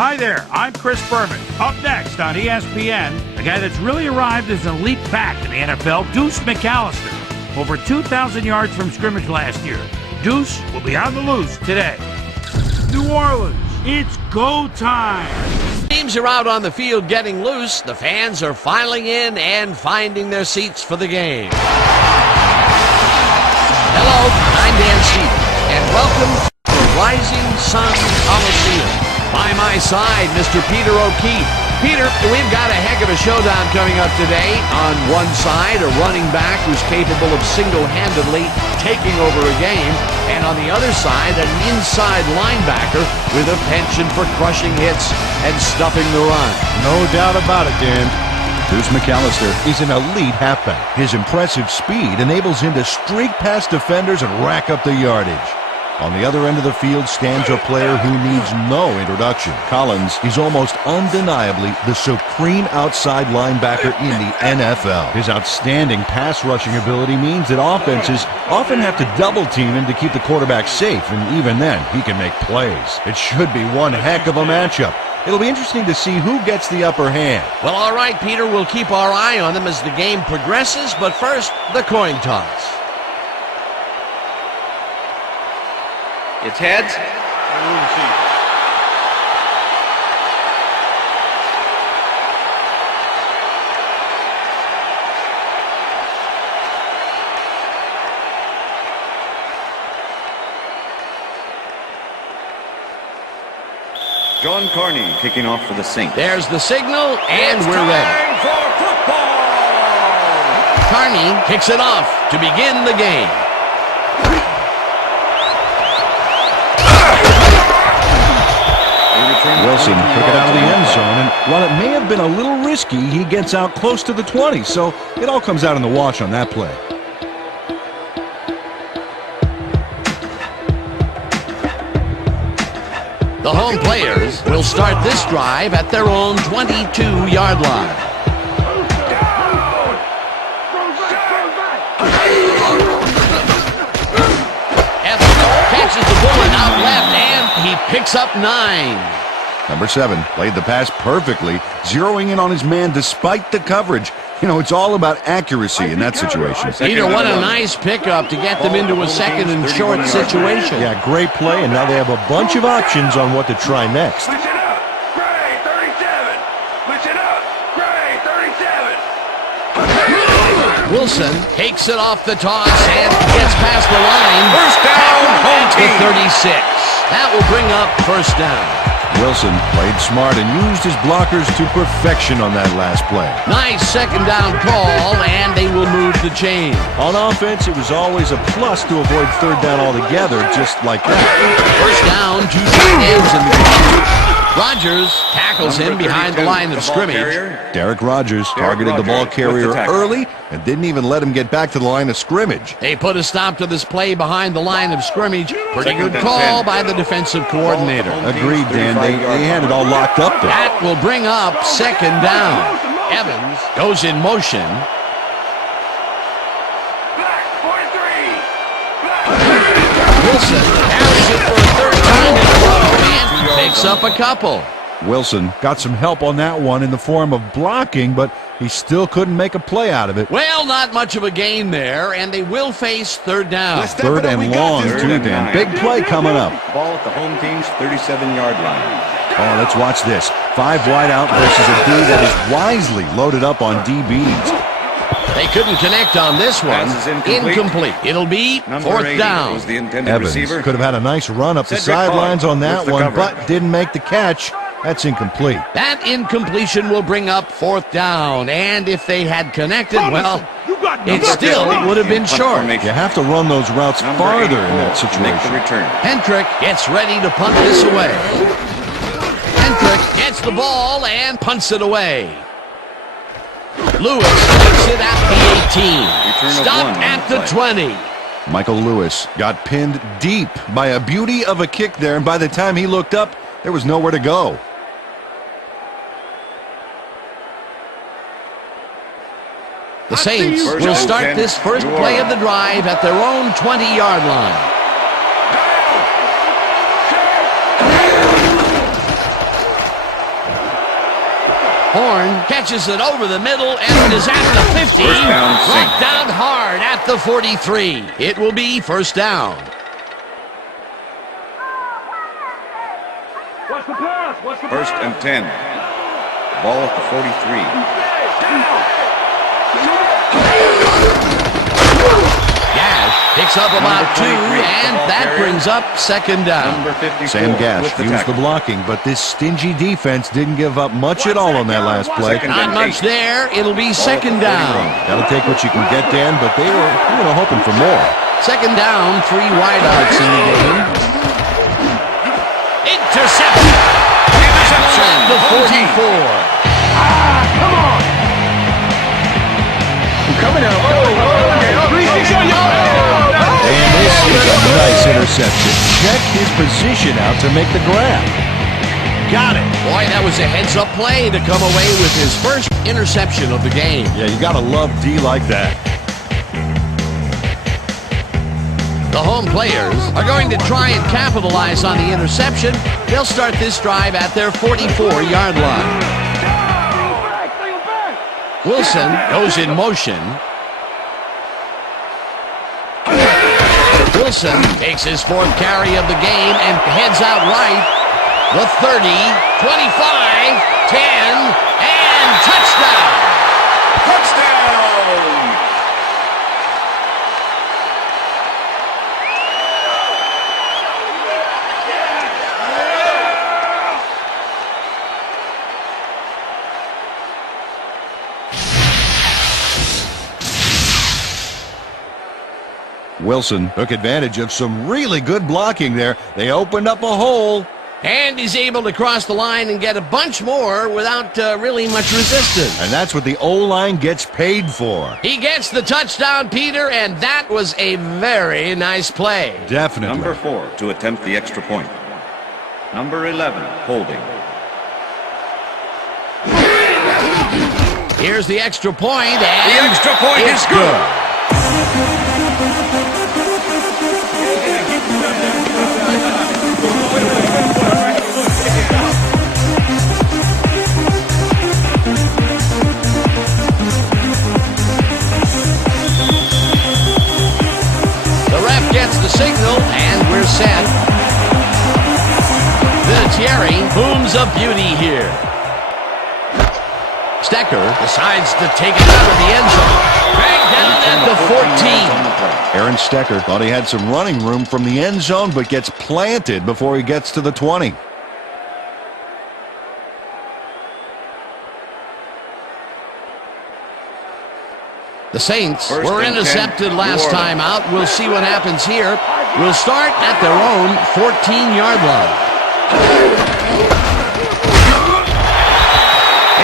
Hi there, I'm Chris Berman. Up next on ESPN, a guy that's really arrived as an elite back in the NFL, Deuce McAllister. Over 2,000 yards from scrimmage last year. Deuce will be on the loose today. New Orleans, it's go time. Teams are out on the field getting loose. The fans are filing in and finding their seats for the game. Hello, I'm Dan Stevens, and welcome to the Rising Sun Coliseum. By my side, Mr. Peter O'Keefe. Peter, we've got a heck of a showdown coming up today. On one side, a running back who's capable of single-handedly taking over a game, and on the other side, an inside linebacker with a penchant for crushing hits and stuffing the run. No doubt about it, Dan. Deuce McAllister is an elite halfback. His impressive speed enables him to streak past defenders and rack up the yardage. On the other end of the field stands a player who needs no introduction. Collins is almost undeniably the supreme outside linebacker in the NFL. His outstanding pass rushing ability means that offenses often have to double team him to keep the quarterback safe, and even then, he can make plays. It should be one heck of a matchup. It'll be interesting to see who gets the upper hand. Well, all right, Peter, we'll keep our eye on them as the game progresses, but first, the coin toss. It's heads. John Carney kicking off for the Saints. There's the signal, and we're ready. For football. Carney kicks it off to begin the game. Wilson took it out of the end zone, and while it may have been a little risky, he gets out close to the 20, so it all comes out in the wash on that play. The home players will start this drive at their own 22-yard line. Evans catches the bullet out left, and he picks up 9. Number 7 played the pass perfectly, zeroing in on his man despite the coverage. You know, it's all about accuracy in that situation. Peter, what a nice pickup to get them into a second and short situation. Yeah, great play, and now they have a bunch of options on what to try next. Listen up, Gray 37. Listen up, Gray 37. Wilson takes it off the toss and gets past the line. First down, home The team. 36. That will bring up first down. Wilson played smart and used his blockers to perfection on that last play. Nice second down call, and they will move the chain. On offense, it was always a plus to avoid third down altogether, just like that. First down, 2 tight ends in the game. Rodgers tackles him behind the line of scrimmage. Derek Rodgers targeted the ball carrier early and didn't even let him get back to the line of scrimmage. They put a stop to this play behind the line of scrimmage. Pretty good call by the defensive coordinator. Agreed, Dan. They had it all locked up there. That will bring up second down. Evans goes in motion. Black 43. Wilson carries it for a third time in a row and picks up a couple. Wilson got some help on that one in the form of blocking, but he still couldn't make a play out of it. Well, not much of a gain there, and they will face third down. Third and long, too, Dan. Big play coming up. Ball at the home team's 37-yard line. Oh, let's watch this. 5 wide out versus a D that is wisely loaded up on DBs. They couldn't connect on this one. Pass is incomplete. It'll be Number fourth 80 down. was the intended Evans receiver. could have had a nice run up the Cedric sidelines Clark on that with the one, coverage. but didn't make the catch. That's incomplete. That incompletion will bring up fourth down, and if they had connected, well, it still would have been short. You have to run those routes Number farther 84 in that to make the situation. return. Hendrick gets ready to punt this away. Hendrick gets the ball and punts it away. Lewis takes it at the 18. Return of Stopped one at on the the play. 20. Michael Lewis got pinned deep by a beauty of a kick there, and by the time he looked up, there was nowhere to go. The Saints First will and start 10, this first New play of Orleans. the drive at their own 20-yard line. Horn catches it over the middle, and it is at the 50. First down, Brought Saints. down hard at the 43. It will be first down. What's the pass? What's the First pass? and 10. Ball at the 43. Gash picks up about Number 2, 23, and the ball that carrier. brings up second down. Number 54. Sam Gash with the used tackle. the blocking, but this stingy defense didn't give up much at all on that last play. Second Not and much 8. there. It'll be Ball second at the down. 41. Got to take what you can get, Dan, but they were hoping for more. Second down, 3 wideouts in the game. Interception. Interception. At the 44. Come on! I'm coming out. And this is a nice interception. Check his position out to make the grab. Got it. Boy, that was a heads-up play to come away with his first interception of the game. Yeah, you got to love D like that. The home players are going to try and capitalize on the interception. They'll start this drive at their 44-yard line. Wilson goes in motion. Wilson takes his 4th carry of the game and heads out right. The 30, 25, 10, and touchdown! Touchdown! Wilson took advantage of some really good blocking there. They opened up a hole. And he's able to cross the line and get a bunch more without really much resistance. And that's what the O-line gets paid for. He gets the touchdown, Peter, and that was a very nice play. Definitely. Number 4 to attempt the extra point. Number 11, holding. Here's the extra point, and The extra point it's is good. The ref gets the signal, and we're set. Vinatieri booms a beauty here. Stecker decides to take it out of the end zone. Dragged down at the 14. Aaron Stecker thought he had some running room from the end zone, but gets planted before he gets to the 20. The Saints First were and 10, intercepted last New time Orleans. out. We'll see what happens here. We'll start at their own 14-yard line.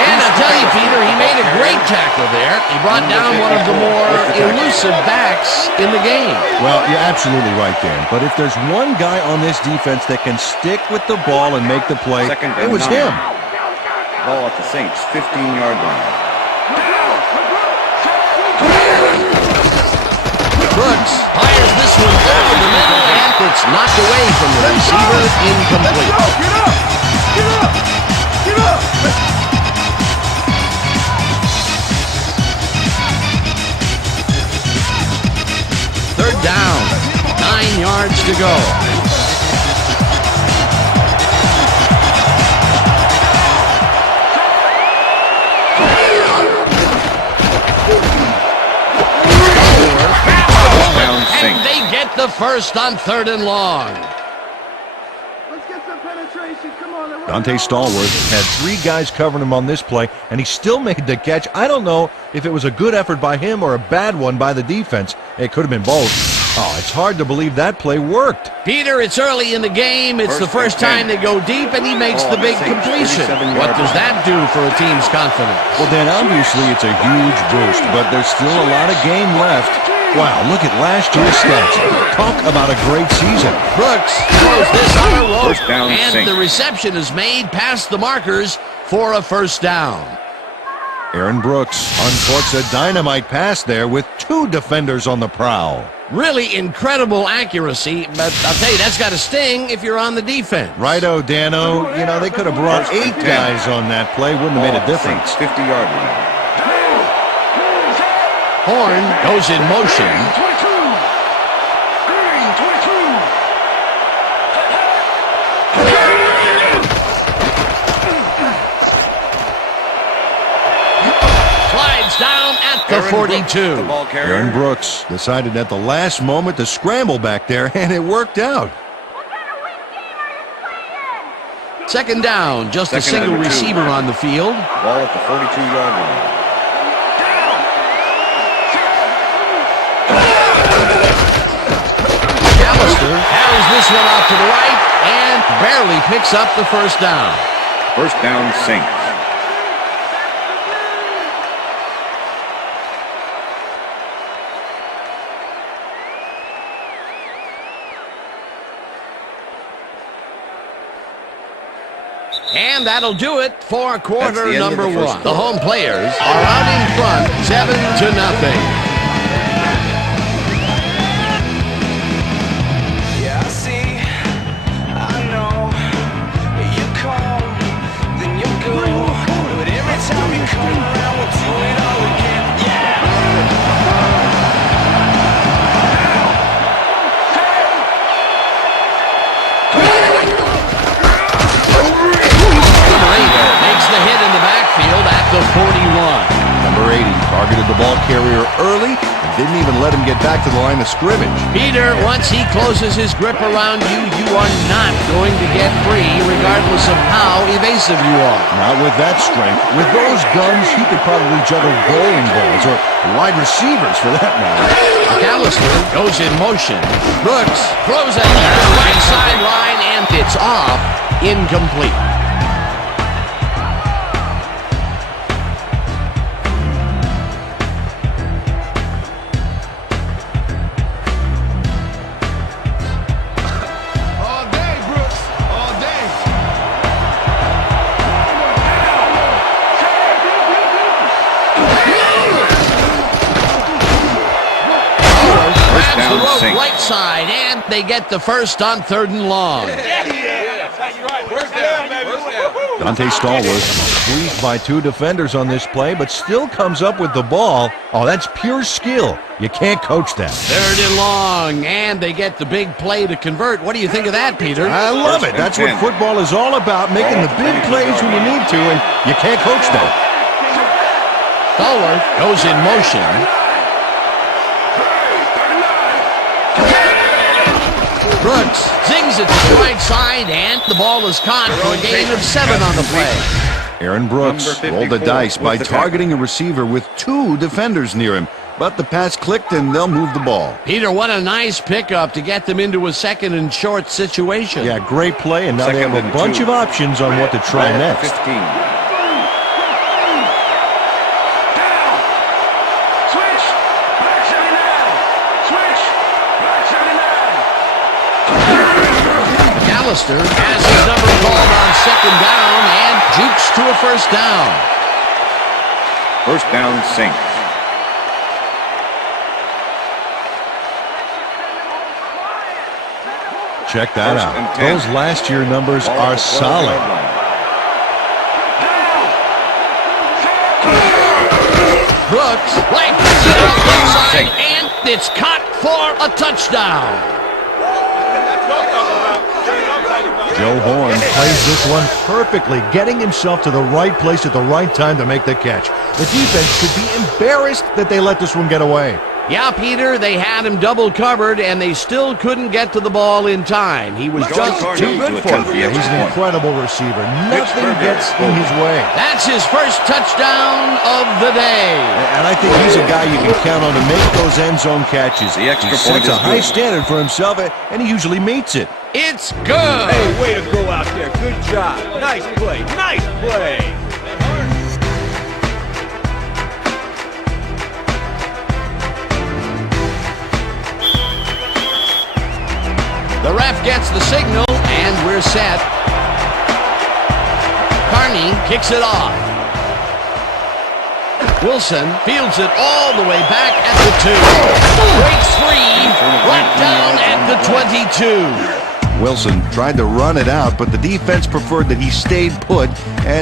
And I'll tell you, Peter, he made a great tackle there. He brought down one of the more elusive backs in the game. Well, you're absolutely right, Dan. But if there's one guy on this defense that can stick with the ball and make the play, Second it and was 9. him. Ball at the Saints' 15-yard line. Brooks fires this one over the middle, and it's knocked away from the receiver, incomplete. Get up! Get up! Get up! Third down, 9 yards to go. Down And Saints. they get the first on 3rd and long. Let's get some penetration. Come on. Dante Stallworth had 3 guys covering him on this play, and he still made the catch. I don't know if it was a good effort by him or a bad one by the defense. It could have been both. Oh, it's hard to believe that play worked. Peter, it's early in the game. It's the first First and time they go deep, and he makes Oh, the big Saints, completion. 37-yard What does line. that do for a team's confidence? Well, then, obviously, it's a huge boost, but there's still a lot of game left. Wow, look at last year's stats. Talk about a great season. Brooks throws this on a rope, First down, and Saints. the reception is made past the markers for a first down. Aaron Brooks uncorks a dynamite pass there with 2 defenders on the prowl. Really incredible accuracy, but I'll tell you, that's got to sting if you're on the defense. Righto, Dano. You know, they could have brought 8 guys on that play. Wouldn't have made a difference. 50-yard line. Horn goes in motion. 22. Green, 22. Slides down at the 42. The ball carrier. Aaron Brooks decided at the last moment to scramble back there, and it worked out. Second down, just a Second single and 2. receiver on the field. Ball at the 42-yard line. McAllister carries this one out to the right and barely picks up the first down. First down, Saints. And that'll do it for quarter That's the end of number the first 1. The home players are out in front, 7-0. Yeah, I see, I know, you call, then you go, but every time you come around, we'll do it all again, Makes the hit in the backfield at the 41. Number 80 targeted the ball carrier early and didn't even let him get back to the line of scrimmage. Peter, once he closes his grip around you, you are not going to get free, regardless of how evasive you are. Not with that strength. With those guns, he could probably juggle bowling balls or wide receivers for that matter. McAllister goes in motion. Brooks throws it to the right sideline, and it's off. Incomplete. Grabs the rope Saints. right side, and they get the first on 3rd and long. Dante Stallworth squeezed by 2 defenders on this play, but still comes up with the ball. Oh, that's pure skill. You can't coach that. 3rd and long, and they get the big play to convert. What do you think of that, Peter? I love it. That's what football is all about, making the big plays when you need to, and you can't coach that. Stallworth goes in motion. Brooks zings it to the right side, and the ball is caught for a gain of 7 on the play. Aaron Brooks Number rolled the 54 dice by with the targeting a receiver with 2 defenders near him, but the pass clicked and they'll move the ball. Peter, what a nice pickup to get them into a 2nd and short situation. Yeah, great play, and now they Second have a and bunch 2. of options on what to try Ball at next. 15. Switch. Black 79. Switch. Black 79. McAllister has his number called on 2nd down and jukes to a first down. First down, Saints. Check that First out. and 10. Those last year numbers Ball are at the 12-yard solid. line. Brooks blankets it out inside, Saints. and it's caught for a touchdown. Joe Horn plays this one perfectly, getting himself to the right place at the right time to make the catch. The defense should be embarrassed that they let this one get away. Yeah, Peter, they had him double covered, and they still couldn't get to the ball in time. He was Joey just Carney too to good for attempt them. the He's extra an point. incredible receiver. Nothing Pittsburgh gets in his way. That's his first touchdown of the day. And I think he's a guy you can count on to make those end zone catches. The extra He point sets a is high good. standard for himself, and he usually meets it. It's good. Hey, way to go out there. Good job. Nice play. Nice play. The ref gets the signal, and we're set. Carney kicks it off. Wilson fields it all the way back at the 2. Breaks free, right down at the 22. Wilson tried to run it out, but the defense preferred that he stayed put and